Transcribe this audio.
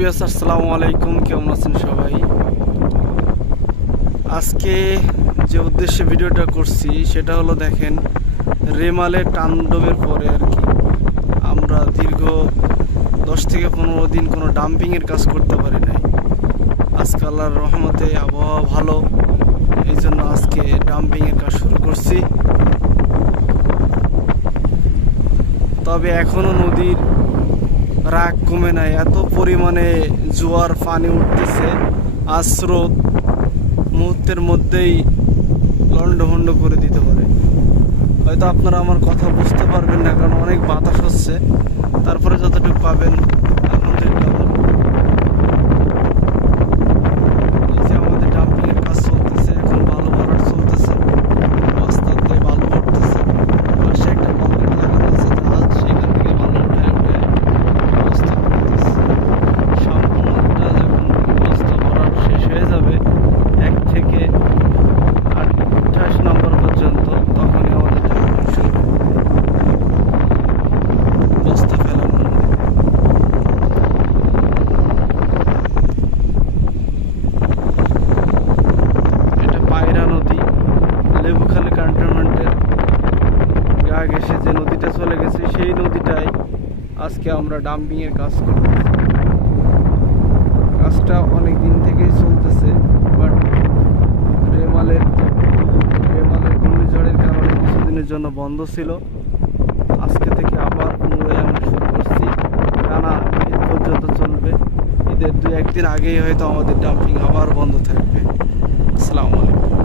বিয়াস আসসালামু আলাইকুম, কেমন আছেন সবাই? আজকে যে উদ্দেশ্যে ভিডিওটা করছি, সেটা হলো দেখেন, রেমালে তাণ্ডবের পরে আর কি আমরা দীর্ঘ দশ থেকে পনেরো দিন কোনো ডাম্পিংয়ের কাজ করতে পারি নাই। আজকে আল্লাহর রহমতে আবহাওয়া ভালো, এই জন্য আজকে ডাম্পিংয়ের কাজ শুরু করছি। তবে এখনও নদীর রাগ কমে নাই, এত পরিমাণে জোয়ার পানি উঠতেছে। আর স্রোত মুহূর্তের মধ্যেই লন্ডভন্ড করে দিতে পারে। হয়তো আপনারা আমার কথা বুঝতে পারবেন না, কারণ অনেক বাতাস হচ্ছে। তারপরে যতটুকু পাবেন আলহামদুলিল্লাহ চলে গেছে সেই নদীটায় আজকে আমরা ডাম্পিংয়ের কাজ করতেছি। কাজটা অনেক দিন থেকেই চলতেছে বাট রেমালের রেমালের ঘূর্ণিঝড়ের কারণে কিছুদিনের জন্য বন্ধ ছিল। আজকে থেকে আবার পুনরায় আমরা শুরু করছি। টানা পর্যন্ত চলবে। ঈদের দু একদিন আগেই হয়তো আমাদের ডাম্পিং আবার বন্ধ থাকবে। আসসালামু আলাইকুম।